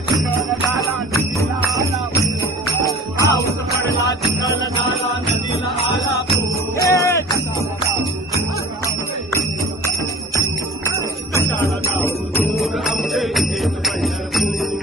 चिखल झाला नदीला आला पूर पाऊस पडला चिखल झाला नदीला आला पूर हे कशाला जाऊ दूर आमचे इथेच पंढरपूर